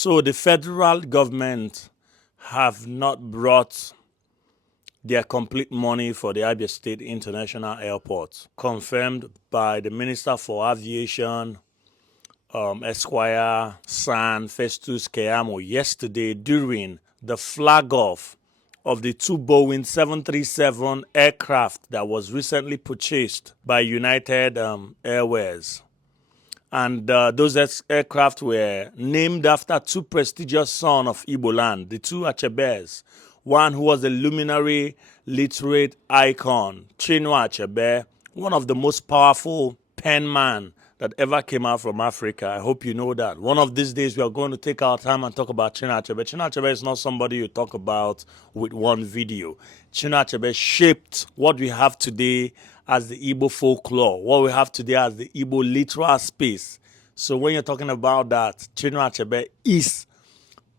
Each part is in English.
So the federal government have not brought their complete money for the Abia State International Airport, confirmed by the Minister for Aviation, Esquire San Festus Keyamo, yesterday during the flag-off of the two Boeing 737 aircraft that was recently purchased by United Airways. And those aircraft were named after two prestigious sons of Igbo land, the two Achebes. One who was a luminary literate icon, Chinua Achebe, one of the most powerful penmen that ever came out from Africa. I hope you know that. One of these days, we are going to take our time and talk about Chinua Achebe. Chinua Achebe is not somebody you talk about with one video. Chinua Achebe shaped what we have today as the Igbo folklore, what we have today as the Igbo literal space. So when you're talking about that, Chinua Achebe is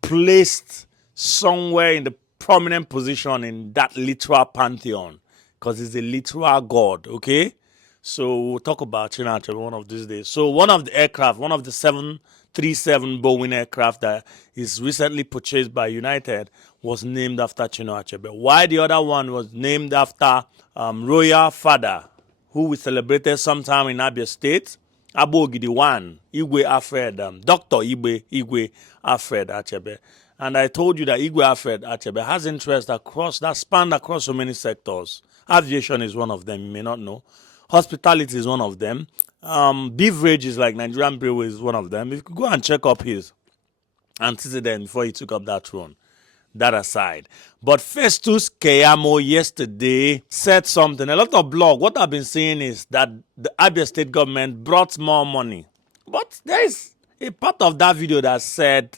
placed somewhere in the prominent position in that literal pantheon because he's a literal god, okay? So we'll talk about Chinua Achebe one of these days. So one of the aircraft, one of the 737 Boeing aircraft that is recently purchased by United was named after Chinua Achebe. Why the other one was named after royal father, who we celebrated sometime in Abia State, Abogi the one, Igwe Alfred, Dr. Igwe Alfred Achebe. And I told you that Igwe Alfred Achebe has interest across, that spanned across so many sectors. Aviation is one of them, you may not know. Hospitality is one of them. Beverages like Nigerian Brewery is one of them. You could go and check up his antecedent before he took up that throne. That aside. But Festus Keyamo yesterday said something. A lot of blog, what I've been saying is that the Abia State government brought more money. But there is a part of that video that said,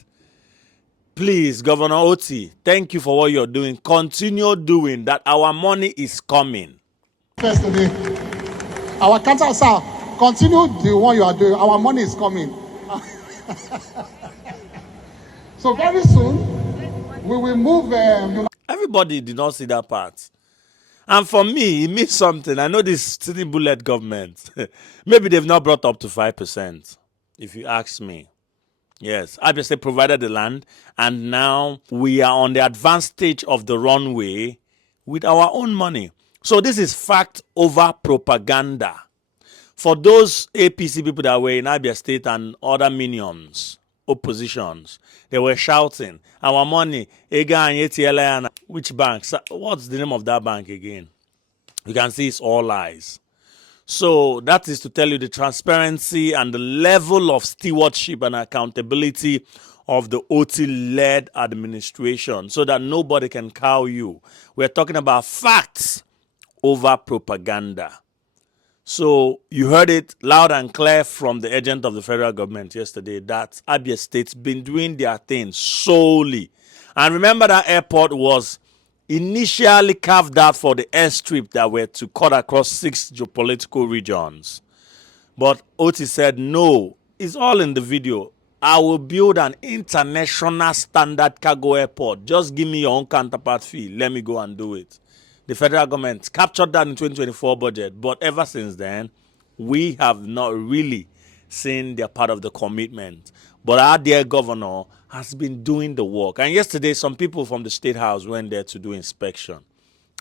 please, Governor Oti, thank you for what you're doing. Continue doing that. Our money is coming. Yesterday, our council, sir, continue the one you are doing. Our money is coming. So very soon, we will move. Everybody did not see that part. And for me, it means something. I know this city bullet government. Maybe they've not brought up to 5%, if you ask me. Yes, Abia State provided the land, and now we are on the advanced stage of the runway with our own money. So this is fact over propaganda. For those APC people that were in Abia State and other minions, oppositions, they were shouting, our money, which bank? What's the name of that bank again? You can see it's all lies. So that is to tell you the transparency and the level of stewardship and accountability of the OT-led administration so that nobody can cow you. We're talking about facts over propaganda. So you heard it loud and clear from the agent of the federal government yesterday that Abia State's been doing their thing solely. And remember that airport was initially carved out for the airstrip that were to cut across 6 geopolitical regions. But Oti said, no, it's all in the video. I will build an international standard cargo airport. Just give me your own counterpart fee. Let me go and do it. The federal government captured that in 2024 budget. But ever since then, we have not really seen their part of the commitment. But our dear governor has been doing the work. And yesterday, some people from the State House went there to do inspection.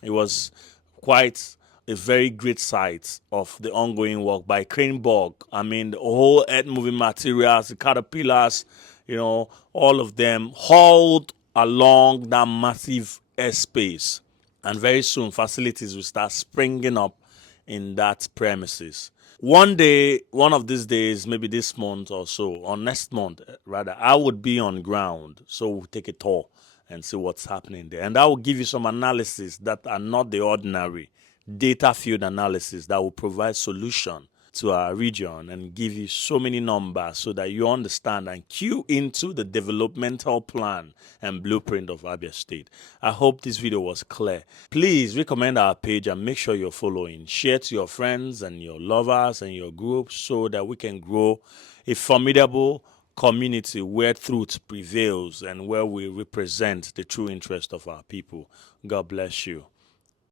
It was quite a very great sight of the ongoing work by Craneborg. I mean, the whole earth-moving materials, the caterpillars, you know, all of them hauled along that massive airspace. And very soon, facilities will start springing up in that premises. One day, one of these days, maybe this month or so, or next month, rather, I would be on ground. So we'll take a tour and see what's happening there. And I will give you some analysis that are not the ordinary data-field analysis that will provide solution to our region and give you so many numbers so that you understand and cue into the developmental plan and blueprint of Abia State. I hope this video was clear. Please recommend our page and make sure you're following. Share to your friends and your lovers and your groups so that we can grow a formidable community where truth prevails and where we represent the true interest of our people. God bless you.